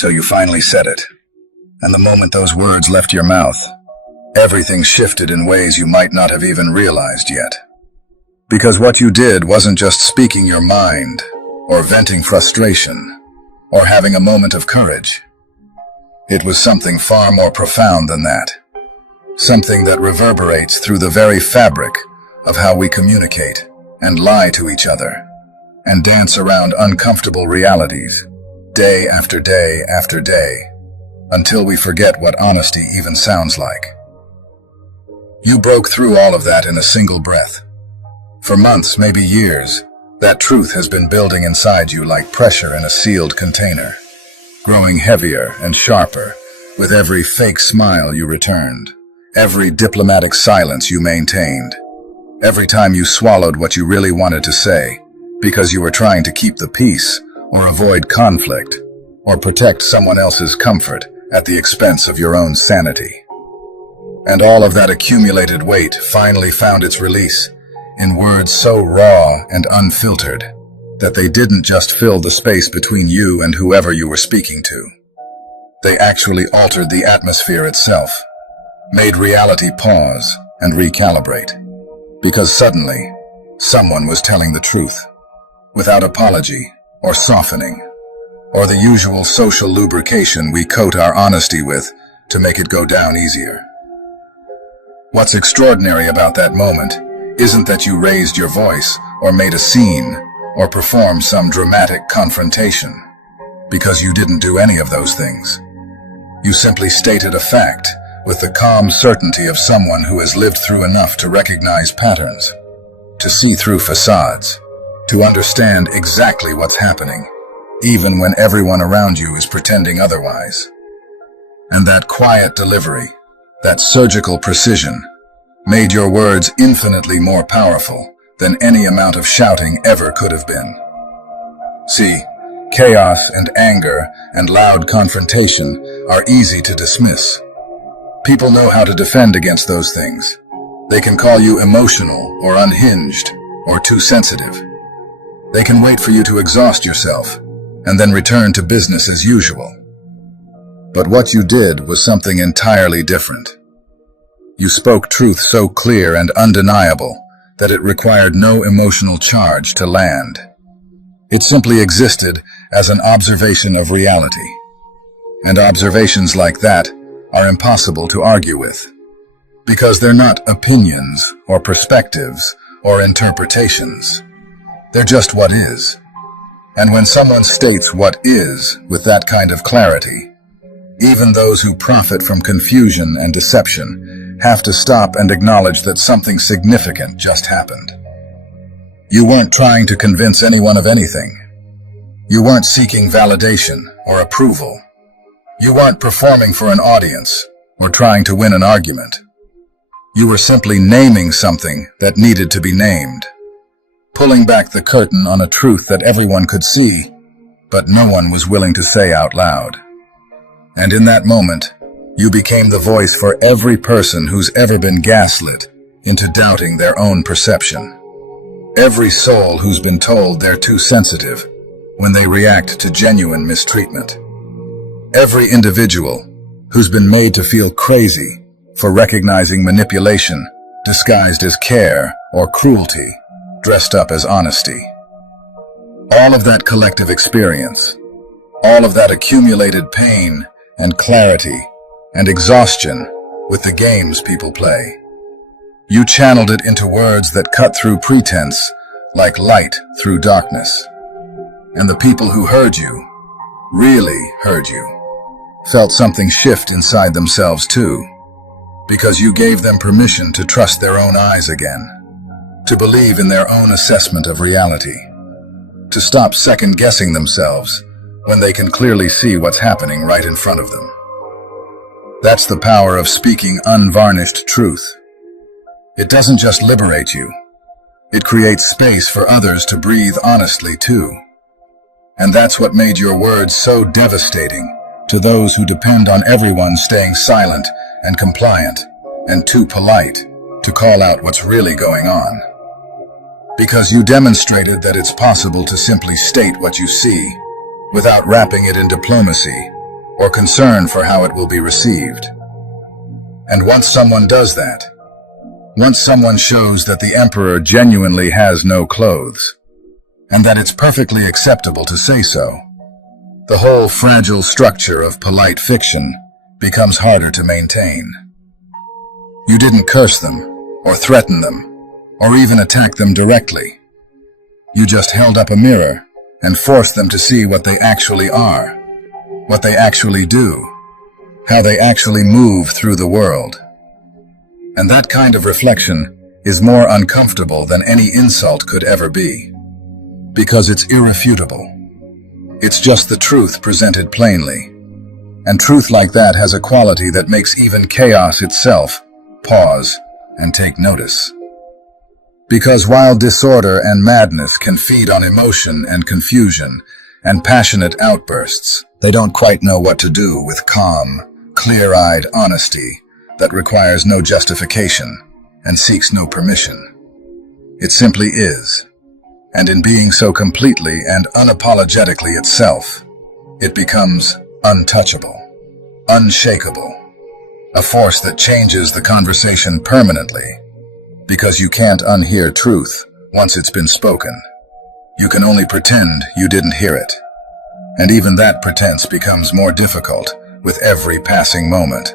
So you finally said it. And the moment those words left your mouth, everything shifted in ways you might not have even realized yet. Because what you did wasn't just speaking your mind, or venting frustration, or having a moment of courage. It was something far more profound than that. Something that reverberates through the very fabric of how we communicate and lie to each other, and dance around uncomfortable realities, day after day after day, until we forget what honesty even sounds like. You broke through all of that in a single breath. For months, maybe years, that truth has been building inside you like pressure in a sealed container, growing heavier and sharper with every fake smile you returned, every diplomatic silence you maintained, every time you swallowed what you really wanted to say because you were trying to keep the peace or avoid conflict or protect someone else's comfort at the expense of your own sanity. And all of that accumulated weight finally found its release in words so raw and unfiltered that they didn't just fill the space between you and whoever you were speaking to. They actually altered the atmosphere itself, made reality pause and recalibrate. Because suddenly, someone was telling the truth, without apology or softening, or the usual social lubrication we coat our honesty with to make it go down easier. What's extraordinary about that moment isn't that you raised your voice or made a scene or performed some dramatic confrontation, because you didn't do any of those things. You simply stated a fact with the calm certainty of someone who has lived through enough to recognize patterns, to see through facades, to understand exactly what's happening, even when everyone around you is pretending otherwise. And that quiet delivery, that surgical precision, made your words infinitely more powerful than any amount of shouting ever could have been. See, chaos and anger and loud confrontation are easy to dismiss. People know how to defend against those things. They can call you emotional or unhinged or too sensitive. They can wait for you to exhaust yourself and then return to business as usual. But what you did was something entirely different. You spoke truth so clear and undeniable that it required no emotional charge to land. It simply existed as an observation of reality. And observations like that are impossible to argue with, because they're not opinions or perspectives or interpretations. They're just what is. And when someone states what is with that kind of clarity, even those who profit from confusion and deception have to stop and acknowledge that something significant just happened. You weren't trying to convince anyone of anything. You weren't seeking validation or approval. You weren't performing for an audience or trying to win an argument. You were simply naming something that needed to be named, pulling back the curtain on a truth that everyone could see, but no one was willing to say out loud. And in that moment, you became the voice for every person who's ever been gaslit into doubting their own perception. Every soul who's been told they're too sensitive when they react to genuine mistreatment. Every individual who's been made to feel crazy for recognizing manipulation disguised as care or cruelty, dressed up as honesty. All of that collective experience, all of that accumulated pain and clarity and exhaustion with the games people play. You channeled it into words that cut through pretense like light through darkness. And the people who heard you, really heard you, felt something shift inside themselves too, because you gave them permission to trust their own eyes again, to believe in their own assessment of reality, to stop second-guessing themselves when they can clearly see what's happening right in front of them. That's the power of speaking unvarnished truth. It doesn't just liberate you. It creates space for others to breathe honestly too. And that's what made your words so devastating to those who depend on everyone staying silent and compliant and too polite to call out what's really going on. Because you demonstrated that it's possible to simply state what you see without wrapping it in diplomacy or concern for how it will be received. And once someone does that, once someone shows that the emperor genuinely has no clothes, and that it's perfectly acceptable to say so, the whole fragile structure of polite fiction becomes harder to maintain. You didn't curse them, or threaten them, or even attack them directly. You just held up a mirror and forced them to see what they actually are, what they actually do, how they actually move through the world. And that kind of reflection is more uncomfortable than any insult could ever be, because it's irrefutable. It's just the truth presented plainly. And truth like that has a quality that makes even chaos itself pause and take notice. Because while disorder and madness can feed on emotion and confusion and passionate outbursts, they don't quite know what to do with calm, clear-eyed honesty that requires no justification and seeks no permission. It simply is. And in being so completely and unapologetically itself, it becomes untouchable, unshakable, a force that changes the conversation permanently, because you can't unhear truth once it's been spoken. You can only pretend you didn't hear it. And even that pretense becomes more difficult with every passing moment,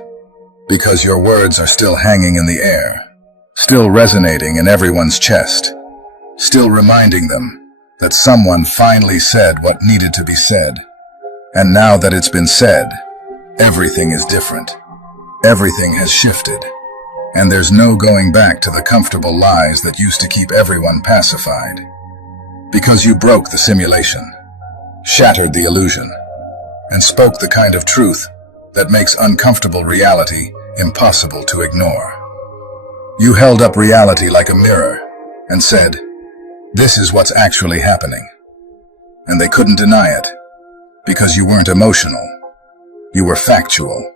because your words are still hanging in the air, still resonating in everyone's chest, still reminding them that someone finally said what needed to be said. And now that it's been said, everything is different. Everything has shifted, and there's no going back to the comfortable lies that used to keep everyone pacified. Because you broke the simulation, shattered the illusion, and spoke the kind of truth that makes uncomfortable reality impossible to ignore. You held up reality like a mirror and said, "This is what's actually happening." And they couldn't deny it, because you weren't emotional. You were factual.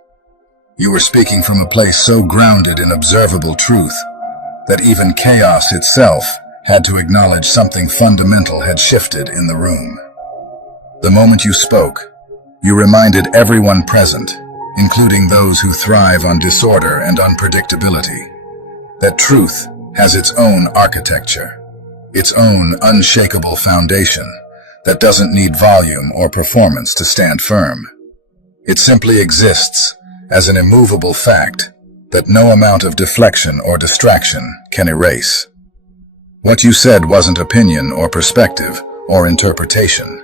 You were speaking from a place so grounded in observable truth that even chaos itself had to acknowledge something fundamental had shifted in the room. The moment you spoke, you reminded everyone present, including those who thrive on disorder and unpredictability, that truth has its own architecture, its own unshakable foundation that doesn't need volume or performance to stand firm. It simply exists as an immovable fact that no amount of deflection or distraction can erase. What you said wasn't opinion or perspective or interpretation.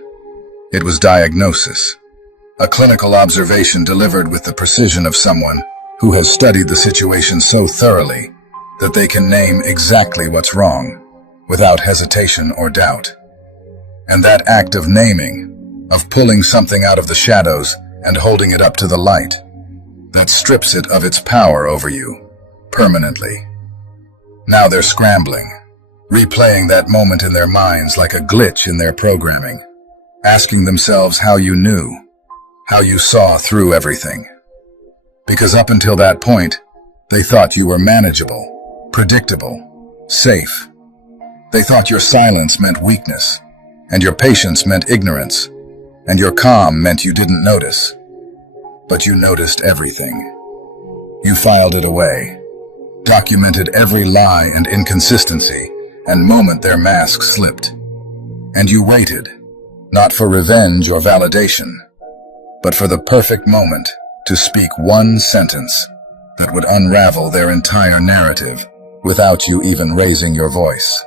It was diagnosis, a clinical observation delivered with the precision of someone who has studied the situation so thoroughly that they can name exactly what's wrong without hesitation or doubt. And that act of naming, of pulling something out of the shadows and holding it up to the light, that strips it of its power over you, permanently. Now they're scrambling, replaying that moment in their minds like a glitch in their programming, asking themselves how you knew, how you saw through everything. Because up until that point, they thought you were manageable, predictable, safe. They thought your silence meant weakness, and your patience meant ignorance, and your calm meant you didn't notice. But you noticed everything. You filed it away, documented every lie and inconsistency, and moment their mask slipped. And you waited, not for revenge or validation, but for the perfect moment to speak one sentence that would unravel their entire narrative without you even raising your voice.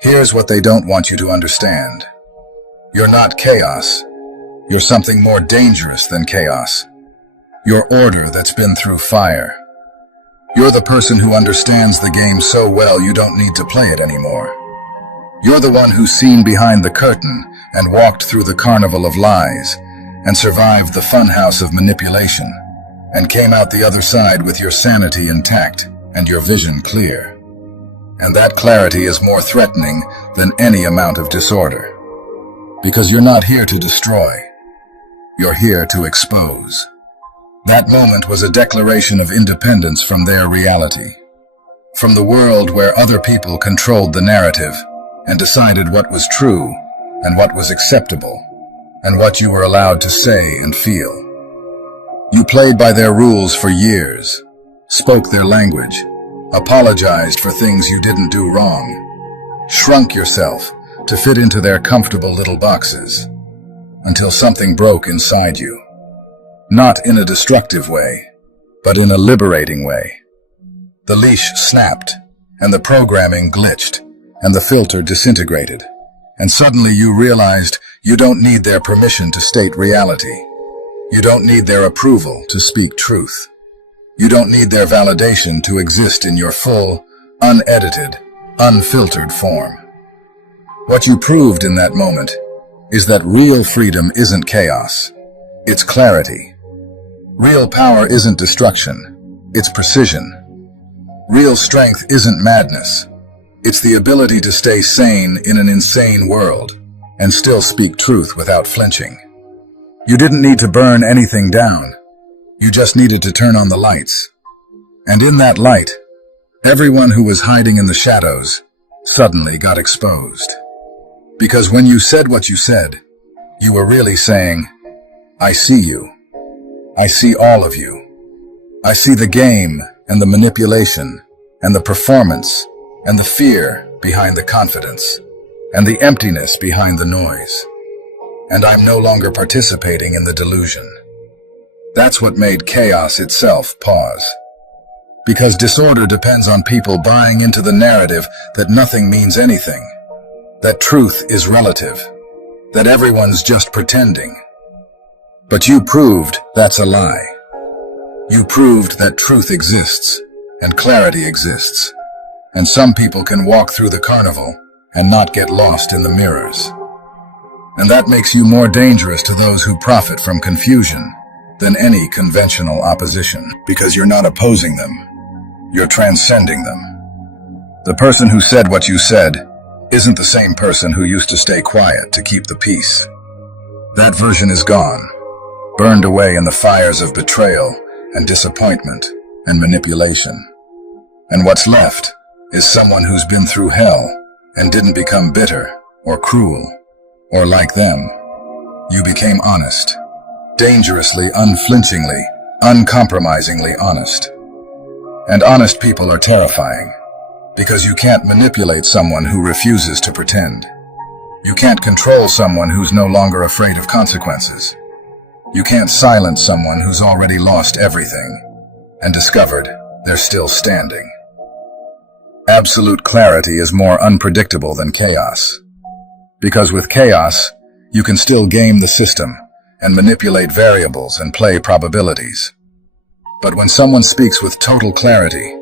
Here's what they don't want you to understand. You're not chaos. You're something more dangerous than chaos. You're order that's been through fire. You're the person who understands the game so well you don't need to play it anymore. You're the one who's seen behind the curtain and walked through the carnival of lies and survived the funhouse of manipulation and came out the other side with your sanity intact and your vision clear. And that clarity is more threatening than any amount of disorder. Because you're not here to destroy. You're here to expose. That moment was a declaration of independence from their reality, from the world where other people controlled the narrative and decided what was true and what was acceptable and what you were allowed to say and feel. You played by their rules for years, spoke their language, apologized for things you didn't do wrong, shrunk yourself to fit into their comfortable little boxes, until something broke inside you. Not in a destructive way, but in a liberating way. The leash snapped, and the programming glitched, and the filter disintegrated. And suddenly you realized you don't need their permission to state reality. You don't need their approval to speak truth. You don't need their validation to exist in your full, unedited, unfiltered form. What you proved in that moment is that real freedom isn't chaos. It's clarity. Real power isn't destruction. It's precision. Real strength isn't madness. It's the ability to stay sane in an insane world and still speak truth without flinching. You didn't need to burn anything down. You just needed to turn on the lights. And in that light, everyone who was hiding in the shadows suddenly got exposed. Because when you said what you said, you were really saying, I see you. I see all of you. I see the game and the manipulation and the performance and the fear behind the confidence and the emptiness behind the noise. And I'm no longer participating in the delusion. That's what made chaos itself pause. Because disorder depends on people buying into the narrative that nothing means anything, that truth is relative, that everyone's just pretending. But you proved that's a lie. You proved that truth exists, and clarity exists, and some people can walk through the carnival and not get lost in the mirrors. And that makes you more dangerous to those who profit from confusion than any conventional opposition, because you're not opposing them, you're transcending them. The person who said what you said isn't the same person who used to stay quiet to keep the peace. That version is gone, burned away in the fires of betrayal and disappointment and manipulation. And what's left is someone who's been through hell and didn't become bitter or cruel or like them. You became honest, dangerously, unflinchingly, uncompromisingly honest. And honest people are terrifying, because you can't manipulate someone who refuses to pretend. You can't control someone who's no longer afraid of consequences. You can't silence someone who's already lost everything and discovered they're still standing. Absolute clarity is more unpredictable than chaos. Because with chaos, you can still game the system and manipulate variables and play probabilities. But when someone speaks with total clarity,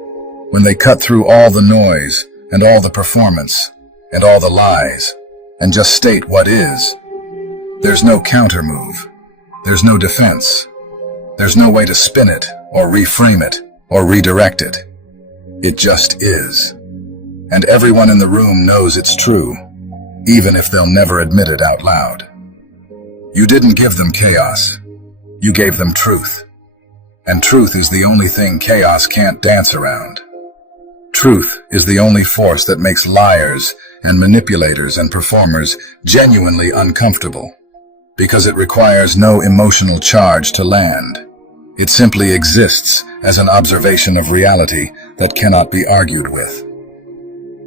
when they cut through all the noise and all the performance and all the lies and just state what is, there's no counter move. There's no defense. There's no way to spin it or reframe it or redirect it. It just is. And everyone in the room knows it's true, even if they'll never admit it out loud. You didn't give them chaos. You gave them truth. And truth is the only thing chaos can't dance around. Truth is the only force that makes liars and manipulators and performers genuinely uncomfortable, because it requires no emotional charge to land. It simply exists as an observation of reality that cannot be argued with.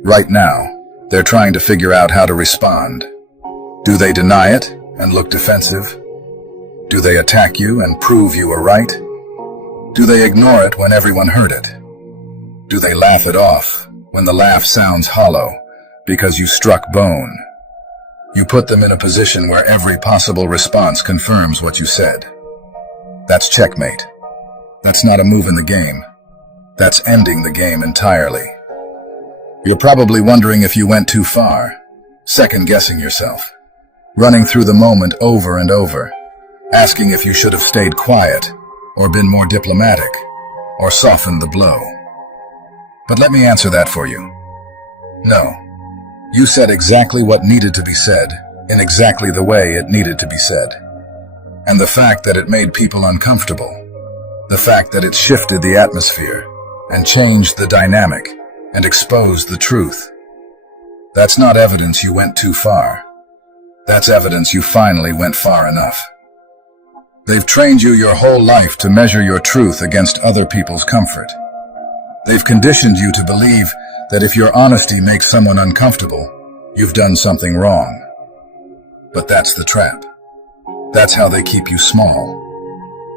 Right now, they're trying to figure out how to respond. Do they deny it and look defensive? Do they attack you and prove you were right? Do they ignore it when everyone heard it? Do they laugh it off when the laugh sounds hollow because you struck bone? You put them in a position where every possible response confirms what you said. That's checkmate. That's not a move in the game. That's ending the game entirely. You're probably wondering if you went too far, second-guessing yourself, running through the moment over and over, asking if you should have stayed quiet, or been more diplomatic, or softened the blow. But let me answer that for you. No. You said exactly what needed to be said, in exactly the way it needed to be said. And the fact that it made people uncomfortable, the fact that it shifted the atmosphere, and changed the dynamic, and exposed the truth, that's not evidence you went too far. That's evidence you finally went far enough. They've trained you your whole life to measure your truth against other people's comfort. They've conditioned you to believe that if your honesty makes someone uncomfortable, you've done something wrong. But that's the trap. That's how they keep you small.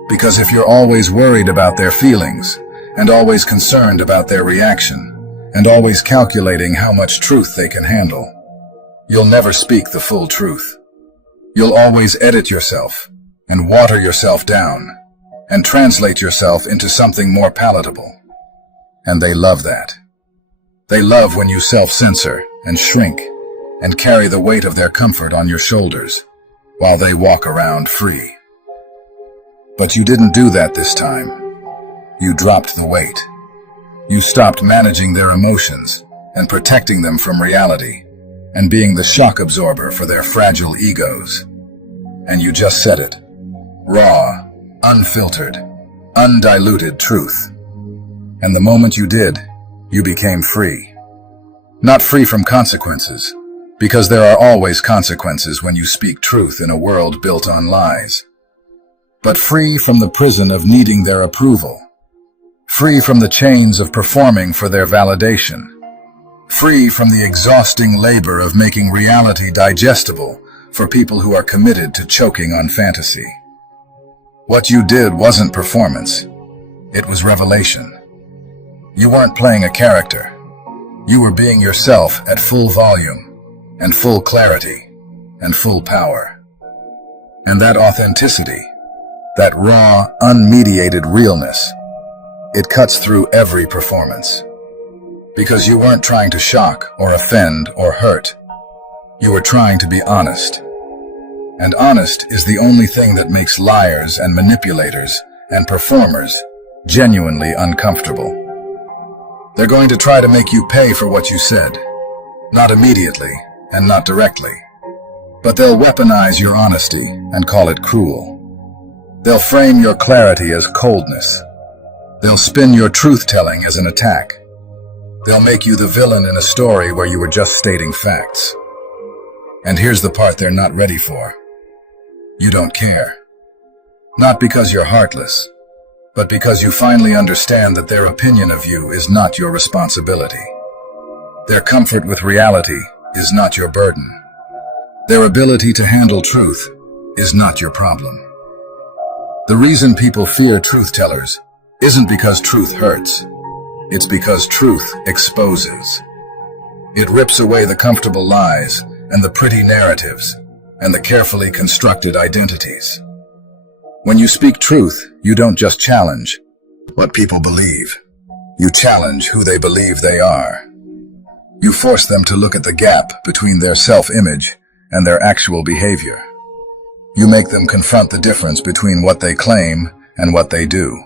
Because if you're always worried about their feelings, and always concerned about their reaction, and always calculating how much truth they can handle, you'll never speak the full truth. You'll always edit yourself, and water yourself down, and translate yourself into something more palatable. And they love that. They love when you self-censor and shrink, and carry the weight of their comfort on your shoulders, while they walk around free. But you didn't do that this time. You dropped the weight. You stopped managing their emotions and protecting them from reality and being the shock absorber for their fragile egos. And you just said it. Raw, unfiltered, undiluted truth. And the moment you did, you became free. Not free from consequences, because there are always consequences when you speak truth in a world built on lies. But free from the prison of needing their approval. Free from the chains of performing for their validation. Free from the exhausting labor of making reality digestible for people who are committed to choking on fantasy. What you did wasn't performance. It was revelation. You weren't playing a character. You were being yourself at full volume, and full clarity, and full power. And that authenticity, that raw, unmediated realness, it cuts through every performance. Because you weren't trying to shock or offend or hurt. You were trying to be honest. And honest is the only thing that makes liars and manipulators and performers genuinely uncomfortable. They're going to try to make you pay for what you said. Not immediately and not directly. But they'll weaponize your honesty and call it cruel. They'll frame your clarity as coldness. They'll spin your truth-telling as an attack. They'll make you the villain in a story where you were just stating facts. And here's the part they're not ready for. You don't care. Not because you're heartless, but because you finally understand that their opinion of you is not your responsibility. Their comfort with reality is not your burden. Their ability to handle truth is not your problem. The reason people fear truth-tellers isn't because truth hurts. It's because truth exposes. It rips away the comfortable lies and the pretty narratives and the carefully constructed identities. When you speak truth, you don't just challenge what people believe. You challenge who they believe they are. You force them to look at the gap between their self-image and their actual behavior. You make them confront the difference between what they claim and what they do.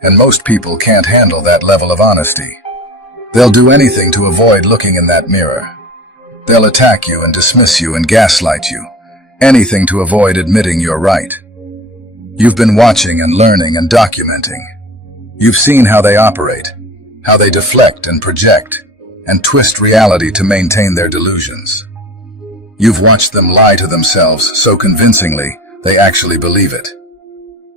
And most people can't handle that level of honesty. They'll do anything to avoid looking in that mirror. They'll attack you and dismiss you and gaslight you. Anything to avoid admitting you're right. You've been watching and learning and documenting. You've seen how they operate, how they deflect and project, and twist reality to maintain their delusions. You've watched them lie to themselves so convincingly they actually believe it.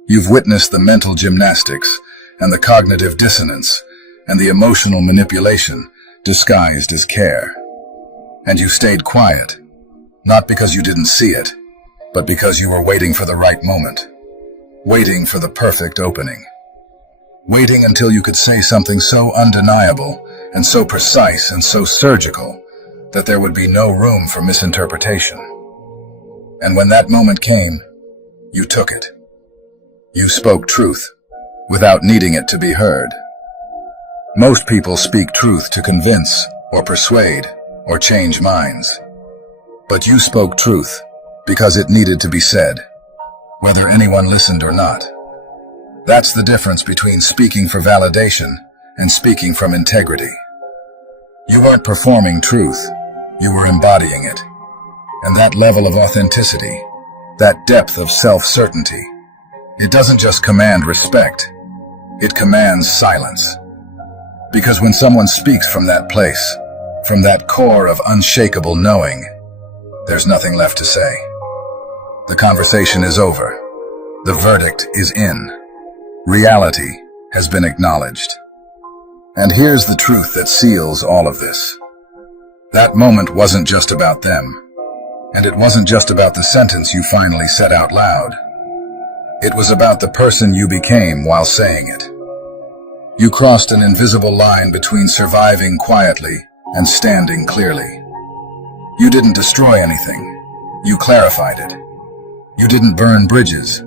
You've witnessed the mental gymnastics and the cognitive dissonance and the emotional manipulation disguised as care. And you stayed quiet, not because you didn't see it, but because you were waiting for the right moment, waiting for the perfect opening, waiting until you could say something so undeniable and so precise and so surgical that there would be no room for misinterpretation. And when that moment came, you took it. You spoke truth without needing it to be heard. Most people speak truth to convince or persuade or change minds. But you spoke truth because it needed to be said, whether anyone listened or not. That's the difference between speaking for validation and speaking from integrity. You weren't performing truth, you were embodying it. And that level of authenticity, that depth of self-certainty, it doesn't just command respect, it commands silence. Because when someone speaks from that place, from that core of unshakable knowing, there's nothing left to say. The conversation is over. The verdict is in. Reality has been acknowledged. And here's the truth that seals all of this. That moment wasn't just about them. And it wasn't just about the sentence you finally said out loud. It was about the person you became while saying it. You crossed an invisible line between surviving quietly and standing clearly. You didn't destroy anything. You clarified it. You didn't burn bridges.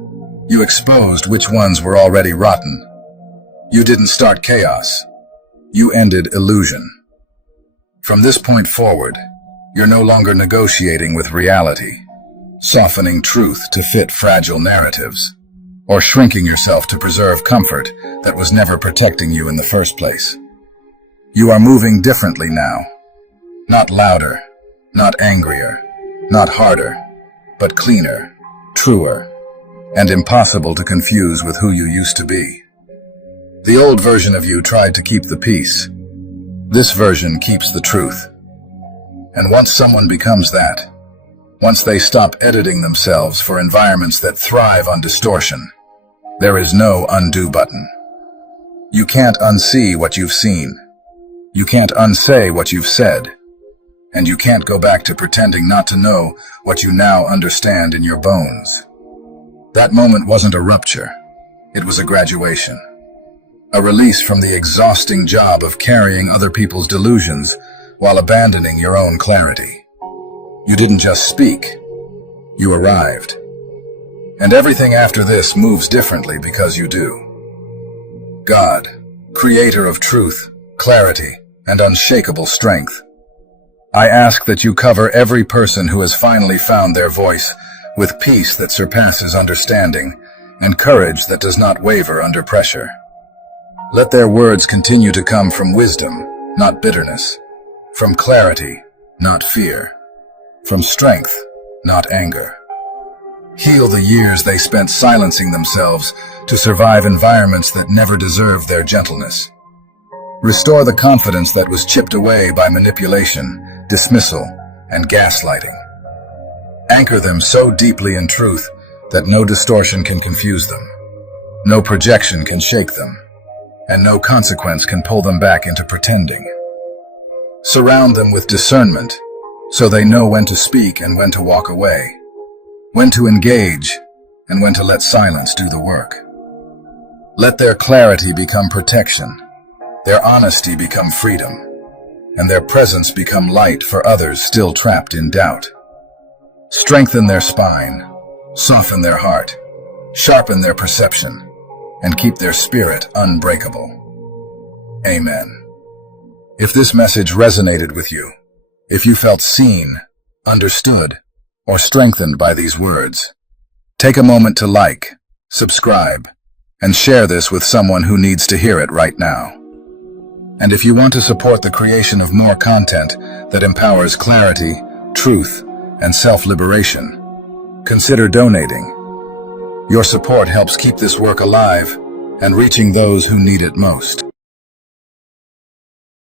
You exposed which ones were already rotten. You didn't start chaos. You ended illusion. From this point forward, you're no longer negotiating with reality, softening truth to fit fragile narratives, or shrinking yourself to preserve comfort that was never protecting you in the first place. You are moving differently now. Not louder, not angrier, not harder, but cleaner, truer, and impossible to confuse with who you used to be. The old version of you tried to keep the peace. This version keeps the truth. And once someone becomes that, once they stop editing themselves for environments that thrive on distortion, there is no undo button. You can't unsee what you've seen. You can't unsay what you've said. And you can't go back to pretending not to know what you now understand in your bones. That moment wasn't a rupture. It was a graduation. A release from the exhausting job of carrying other people's delusions while abandoning your own clarity. You didn't just speak. You arrived. And everything after this moves differently because you do. God, creator of truth, clarity, and unshakable strength, I ask that you cover every person who has finally found their voice with peace that surpasses understanding and courage that does not waver under pressure. Let their words continue to come from wisdom, not bitterness, from clarity, not fear, from strength, not anger. Heal the years they spent silencing themselves to survive environments that never deserved their gentleness. Restore the confidence that was chipped away by manipulation, dismissal, and gaslighting. Anchor them so deeply in truth that no distortion can confuse them, no projection can shake them, and no consequence can pull them back into pretending. Surround them with discernment so they know when to speak and when to walk away, when to engage and when to let silence do the work. Let their clarity become protection, their honesty become freedom, and their presence become light for others still trapped in doubt. Strengthen their spine, soften their heart, sharpen their perception, and keep their spirit unbreakable. Amen. If this message resonated with you, if you felt seen, understood, or strengthened by these words, take a moment to like, subscribe, and share this with someone who needs to hear it right now. And if you want to support the creation of more content that empowers clarity, truth, and self-liberation, consider donating. Your support helps keep this work alive and reaching those who need it most.